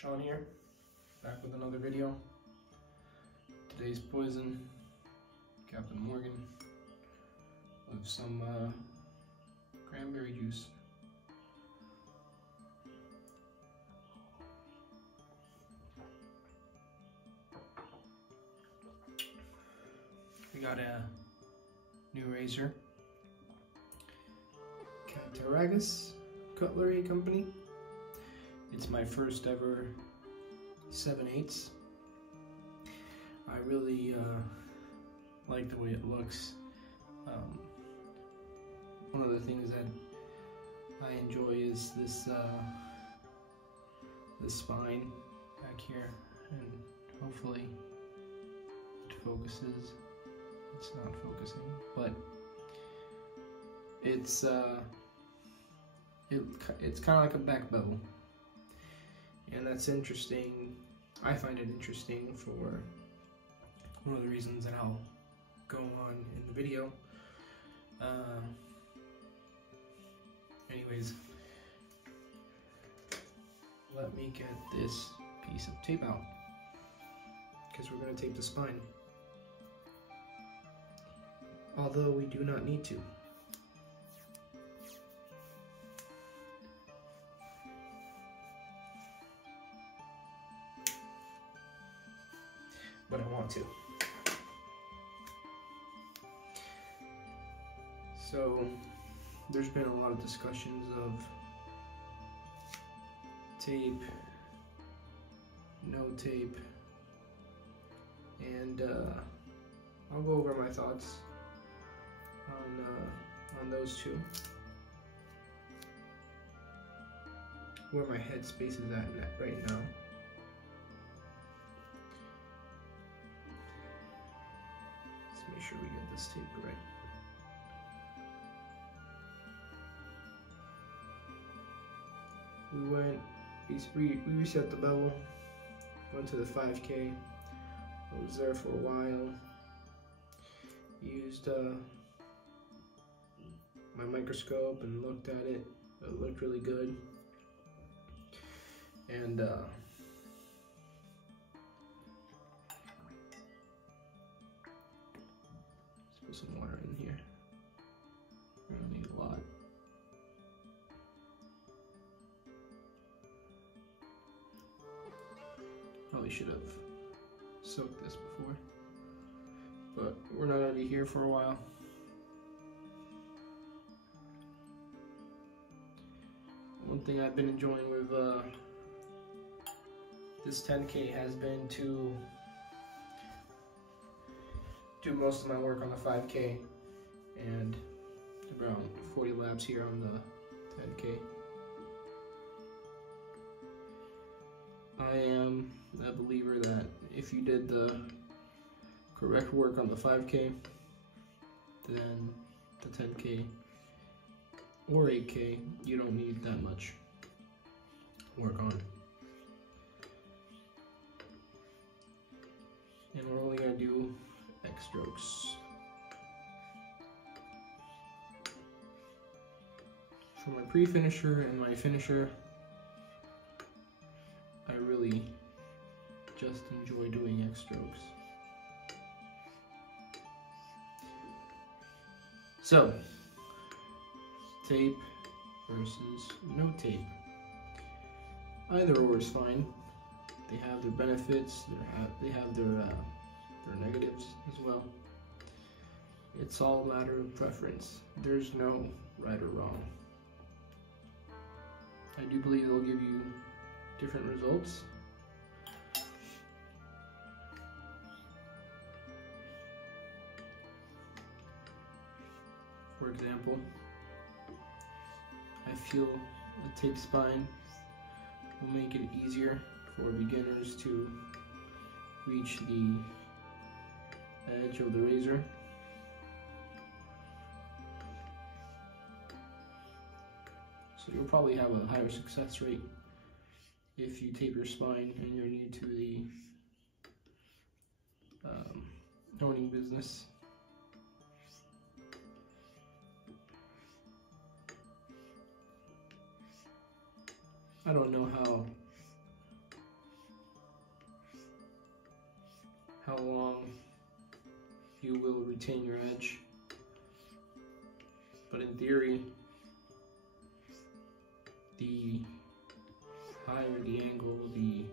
Sean here, back with another video. Today's poison, Captain Morgan, with some cranberry juice. We got a new razor, Cattaraugus Cutlery Company. It's my first ever 7/8. I really like the way it looks. One of the things that I enjoy is this this spine back here, and hopefully it focuses. It's not focusing, but it's kind of like a back bevel. And that's interesting. I find it interesting for one of the reasons that I'll go on in the video. Anyways, let me get this piece of tape out, because we're going to tape the spine. Although we do not need to. But I want to. So there's been a lot of discussions of tape, no tape, and I'll go over my thoughts on those two. Where my headspace is at right now. Make sure we get this tape right. We reset the bevel, went to the 5K. I was there for a while. Used my microscope and looked at it. It looked really good. And put some water in here. I don't need a lot. Probably should have soaked this before, but we're not gonna be here for a while. One thing I've been enjoying with this 10K has been to do most of my work on the 5K and around 40 laps here on the 10K. I am a believer that if you did the correct work on the 5K, then the 10K or 8K, you don't need that much work on. And we're only going to do X strokes. For my pre-finisher and my finisher, I really just enjoy doing X strokes. So, tape versus no tape. Either or is fine. They have their benefits, they have their negatives as well. It's all a matter of preference. There's no right or wrong. I do believe they'll give you different results. For example, I feel a tape spine will make it easier for beginners to reach the edge of the razor. So you'll probably have a higher success rate if you tape your spine and you're new to the honing business. I don't know how how long you will retain your edge. But in theory, the higher the angle, the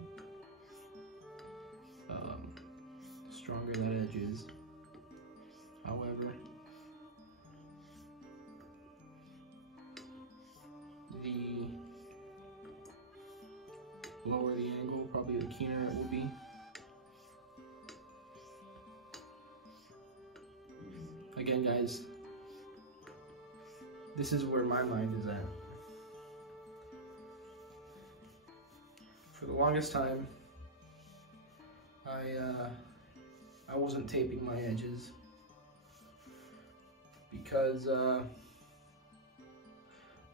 stronger that edge is. However, the lower the angle, probably the keener it will be. Again, guys, this is where my mind is at. For the longest time, I wasn't taping my edges because I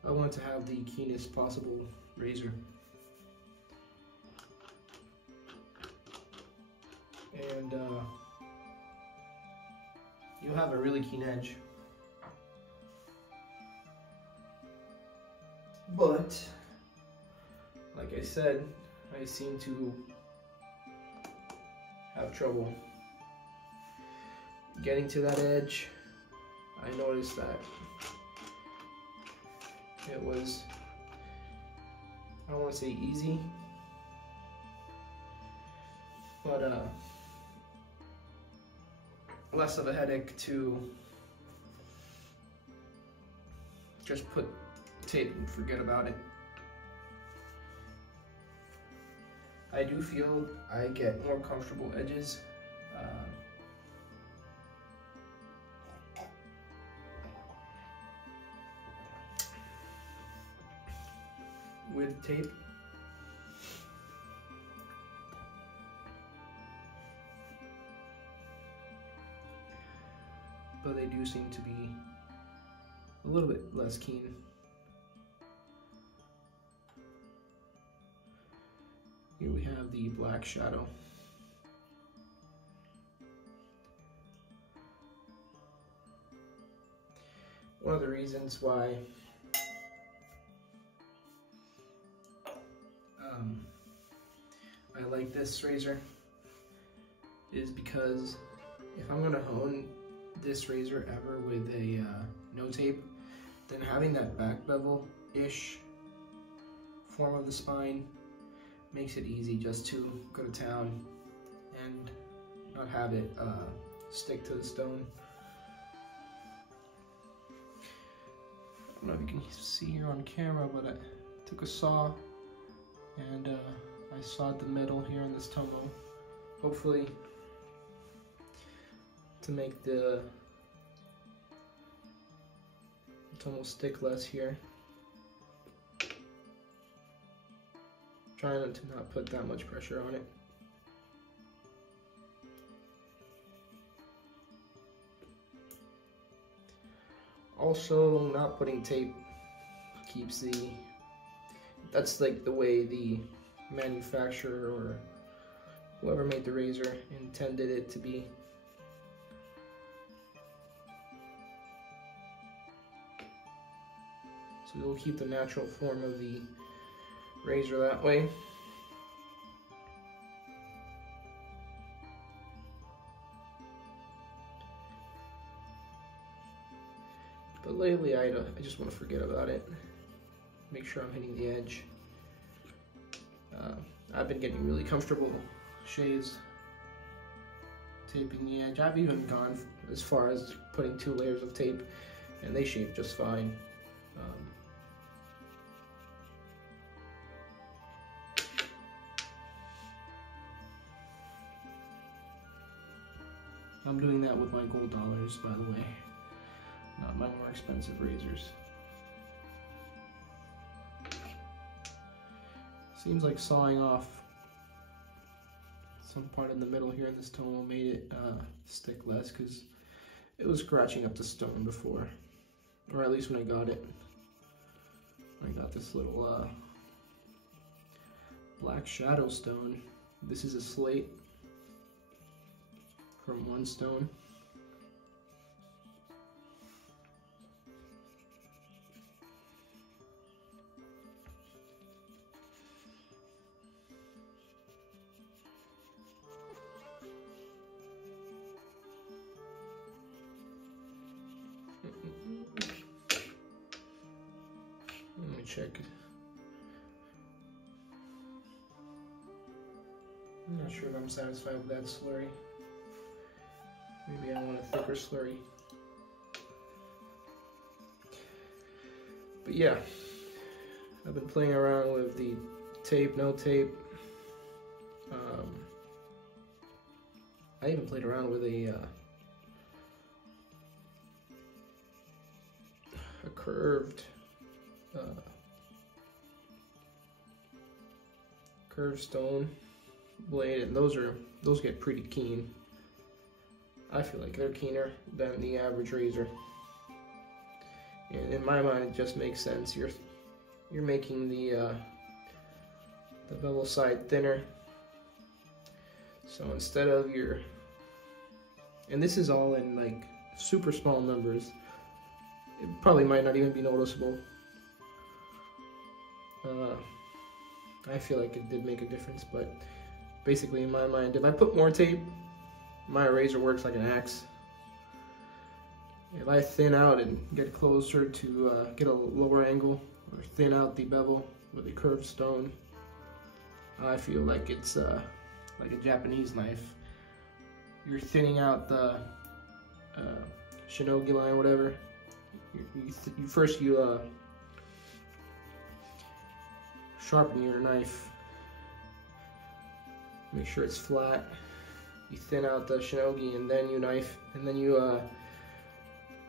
wanted to have the keenest possible razor. And you'll have a really keen edge. But, like I said, I seem to have trouble getting to that edge. I noticed that it was, I don't want to say easy, but less of a headache to just put tape and forget about it. I do feel I get more comfortable edges with tape. But they do seem to be a little bit less keen. Here we have the black shadow. One of the reasons why I like this razor is because if I'm gonna hone this razor ever with a no tape, then having that back bevel-ish form of the spine makes it easy just to go to town and not have it stick to the stone. I don't know if you can see here on camera, but I took a saw and I sawed the middle here in this tomo, hopefully to make the tomo stick less here. Trying to not put that much pressure on it. Also, not putting tape keeps the, that's like the way the manufacturer or whoever made the razor intended it to be. So it'll keep the natural form of the razor that way. But lately I just want to forget about it. Make sure I'm hitting the edge. I've been getting really comfortable shaves taping the edge. I've even gone as far as putting 2 layers of tape and they shave just fine. I'm doing that with my gold dollars, by the way, not my more expensive razors. Seems like sawing off some part in the middle here in this tomo made it stick less, because it was scratching up the stone before, or at least when I got it. I got this little black shadow stone. This is a slate from one stone. Let me check. I'm not sure if I'm satisfied with that slurry. Maybe I want a thicker slurry. But yeah, I've been playing around with the tape, no tape. I even played around with a curved stone blade, and those get pretty keen. I feel like they're keener than the average razor. And in my mind, it just makes sense. You're making the bevel side thinner. So instead of and this is all in like super small numbers. It probably might not even be noticeable. I feel like it did make a difference, but basically in my mind, if I put more tape, my razor works like an axe. If I thin out and get closer to get a lower angle, or thin out the bevel with a curved stone, I feel like it's like a Japanese knife. You're thinning out the shinogi line, whatever. First you sharpen your knife. Make sure it's flat. You thin out the shinogi, and then you knife, and then you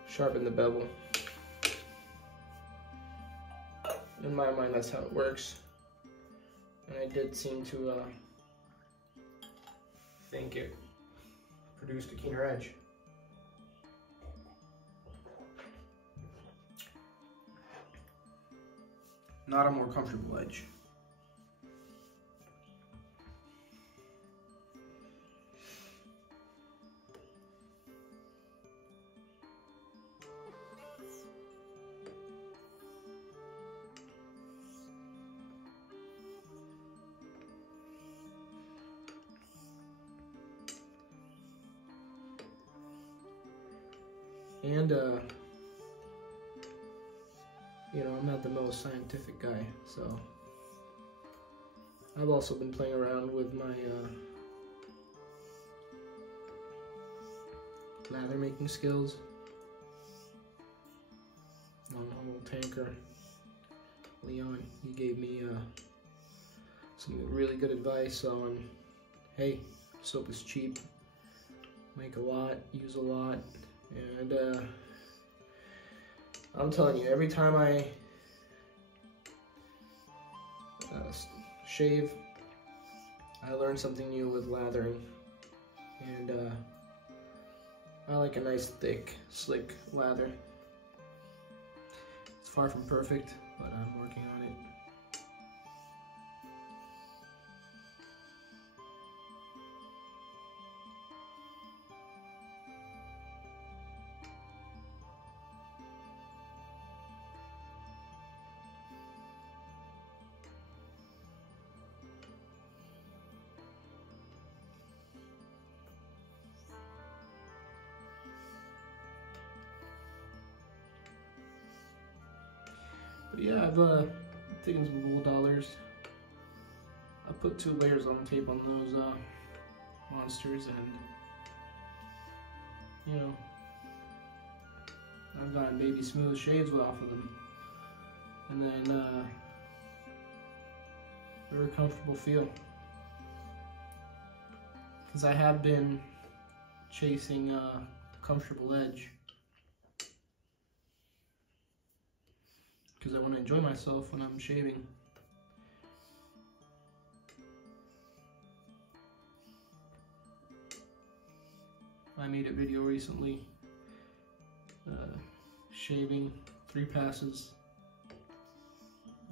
sharpen the bevel. In my mind, that's how it works. And I did seem to think it produced a keener edge. Not a more comfortable edge. And you know, I'm not the most scientific guy, so I've also been playing around with my lather making skills. On the whole tanker, Leon, he gave me some really good advice on, hey, soap is cheap, make a lot, use a lot. And I'm telling you, every time I shave, I learn something new with lathering. And I like a nice, thick, slick lather. It's far from perfect, but I'm working on it. But yeah, I've taken some gold dollars. I put 2 layers on tape on those monsters, and you know, I've gotten baby smooth shades off of them, and then very comfortable feel. Because I have been chasing the comfortable edge. Because I want to enjoy myself when I'm shaving. I made a video recently, shaving 3 passes.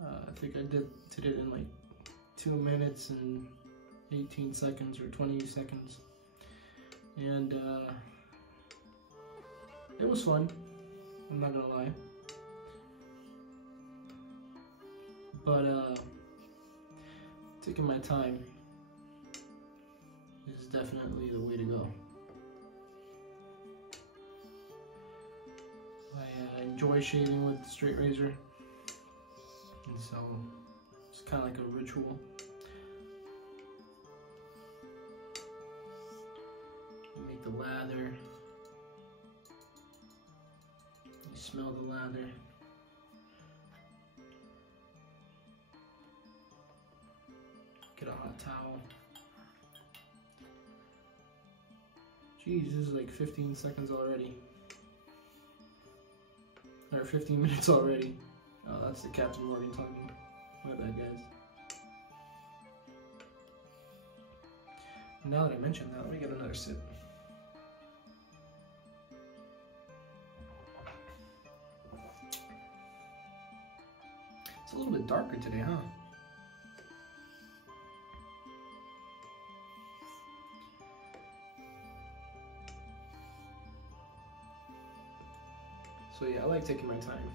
I think I did it in like 2 minutes and 18 seconds or 20 seconds. And it was fun, I'm not gonna lie. But taking my time is definitely the way to go. I enjoy shaving with the straight razor, and so it's kind of like a ritual. You make the lather, you smell the lather. Get a hot towel. Jeez, this is like 15 seconds already. Or 15 minutes already. Oh, that's the Captain Morgan talking. My bad, guys. Now that I mentioned that, let me get another sip. It's a little bit darker today, huh? So yeah, I like taking my time,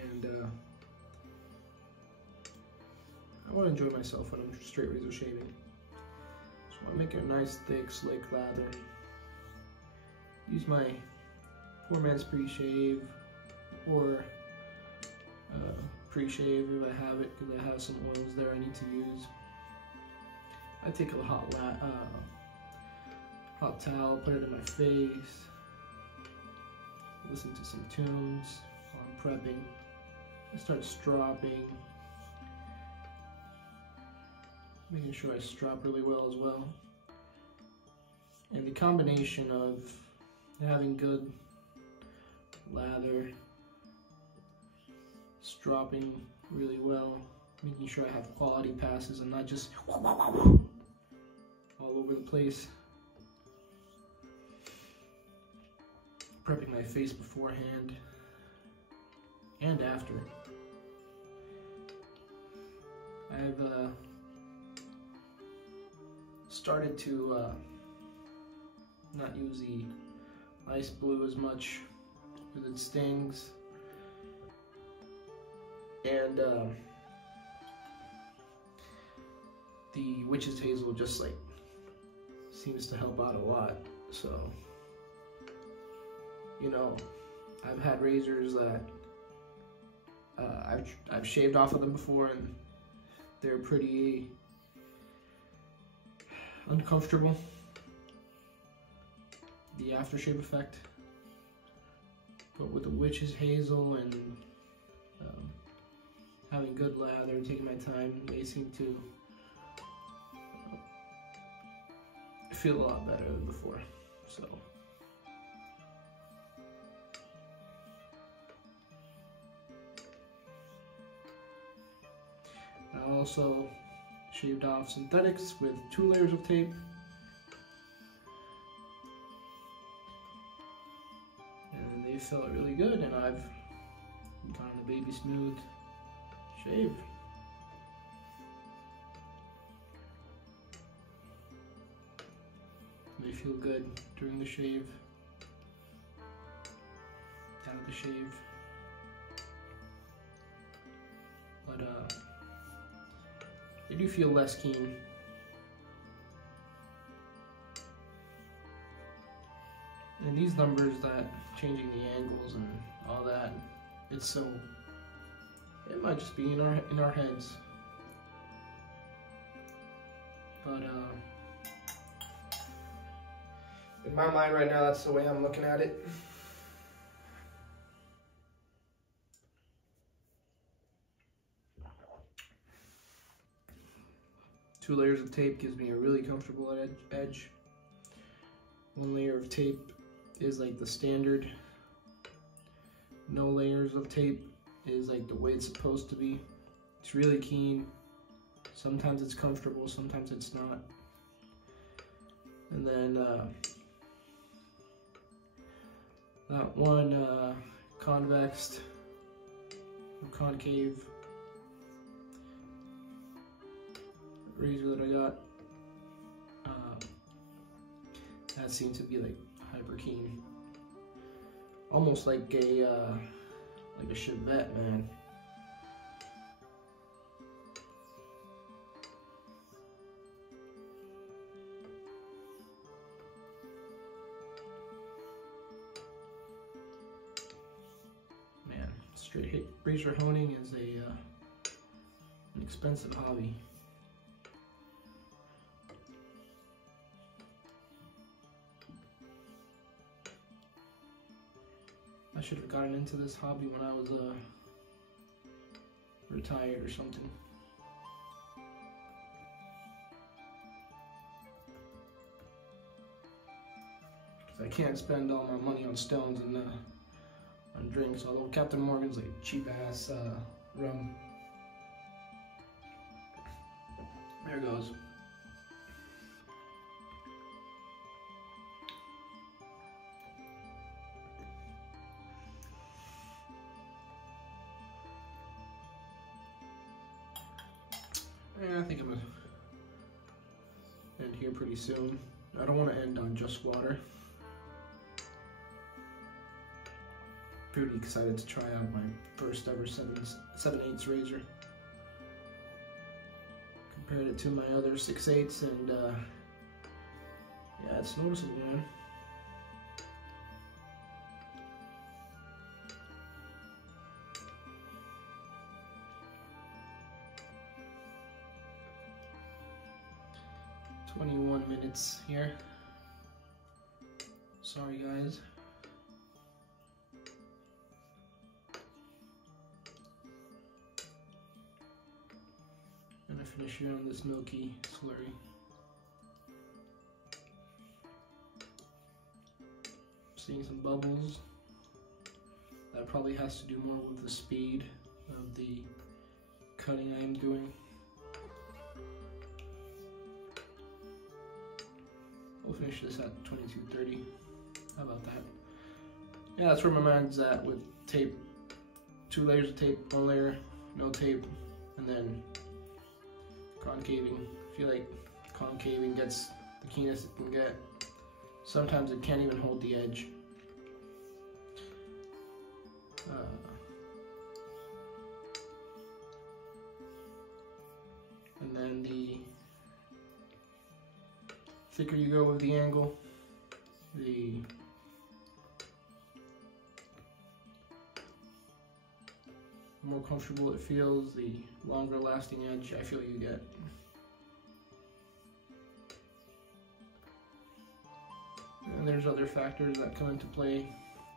and I want to enjoy myself when I'm straight razor shaving. So I make a nice thick slick lather. Use my poor man's pre-shave or pre-shave if I have it, because I have some oils there I need to use. I take a hot towel, put it in my face. Listen to some tunes while I'm prepping. I start stropping, making sure I strop really well as well. And the combination of having good lather, stropping really well, making sure I have quality passes and not just all over the place. Prepping my face beforehand and after. I've started to not use the ice blue as much because it stings, and the witch's hazel just like seems to help out a lot. So, you know, I've had razors that I've shaved off of them before, and they're pretty uncomfortable, the aftershave effect. But with the witch's hazel and having good lather and taking my time, they seem to feel a lot better than before. So I also shaved off synthetics with 2 layers of tape. And they felt really good, and I've gotten a baby smooth shave. They feel good during the shave, out of the shave. But they do feel less keen. And these numbers, that changing the angles and all that, it's so, it might just be in our heads. But in my mind right now, that's the way I'm looking at it. Two layers of tape gives me a really comfortable edge. 1 layer of tape is like the standard. No layers of tape is like the way it's supposed to be. It's really keen. Sometimes it's comfortable, sometimes it's not. And then that one convexed or concave razor that I got, that seemed to be like hyper keen, almost like a Chevette, man. Straight razor honing is an expensive hobby. I should have gotten into this hobby when I was retired or something. I can't spend all my money on stones and on drinks, although Captain Morgan's like cheap ass rum. There goes. Yeah, I think I'm gonna end here pretty soon. I don't want to end on just water. Pretty excited to try out my first ever 7/8 razor. Compared it to my other 6/8, and yeah, it's noticeable, man. "21 minutes here. Sorry, guys. Finish here on this milky slurry. Seeing some bubbles. That probably has to do more with the speed of the cutting I am doing. We'll finish this at 22:30. How about that? Yeah, that's where my mind's at with tape. 2 layers of tape, 1 layer, no tape, and then concaving. I feel like concaving gets the keenness it can get. Sometimes it can't even hold the edge. And then the thicker you go with the angle, the more comfortable it feels, the longer lasting edge I feel you get. And there's other factors that come into play.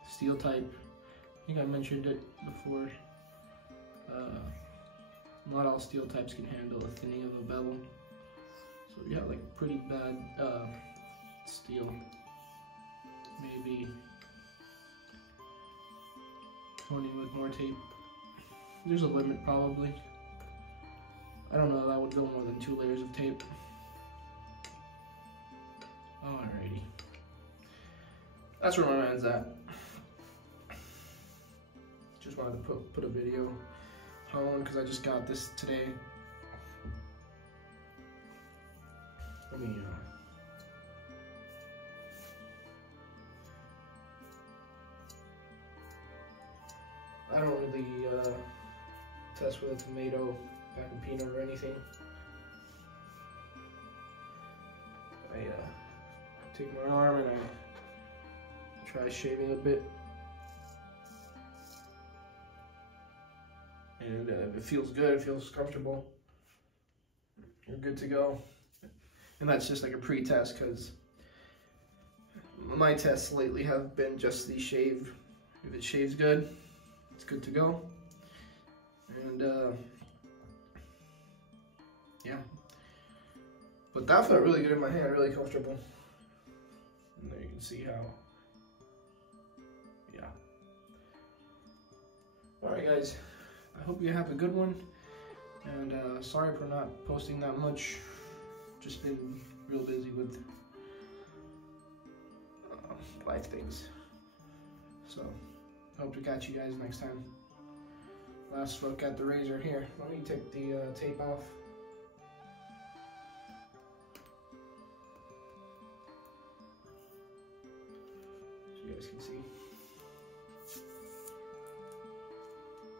Steel type, I think I mentioned it before. Not all steel types can handle a thinning of a bevel. So you got like pretty bad steel, maybe honing with more tape. There's a limit probably. I don't know if I would go more than 2 layers of tape. Alrighty. That's where my mind's at. Just wanted to put a video on because I just got this today. Let me I don't really test with a tomato, pack of peanut or anything. I take my arm and I try shaving a bit. And if it feels good, it feels comfortable, you're good to go. And that's just like a pre-test, because my tests lately have been just the shave. If it shaves good, it's good to go. And yeah, but that felt really good in my hand, really comfortable. And there you can see how, yeah. Alright guys, I hope you have a good one, and sorry for not posting that much. Just been real busy with life things. So, hope to catch you guys next time. Last look at the razor here. Let me take the tape off. So you guys can see.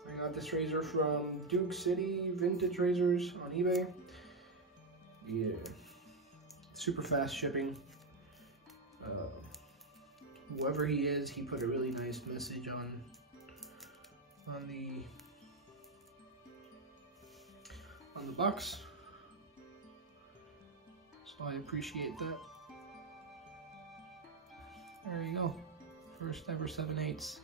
I got this razor from Duke City Vintage Razors on eBay. Yeah, super fast shipping. Whoever he is, he put a really nice message on on the box. So I appreciate that. There you go. First ever 7/8.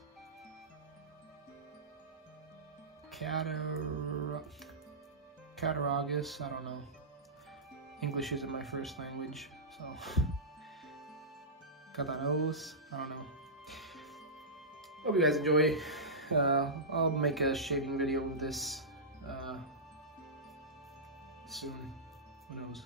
Cattaraugus, I don't know. English isn't my first language, so Cattaraugus, I don't know. Hope you guys enjoy. I'll make a shaving video of this soon. Who knows?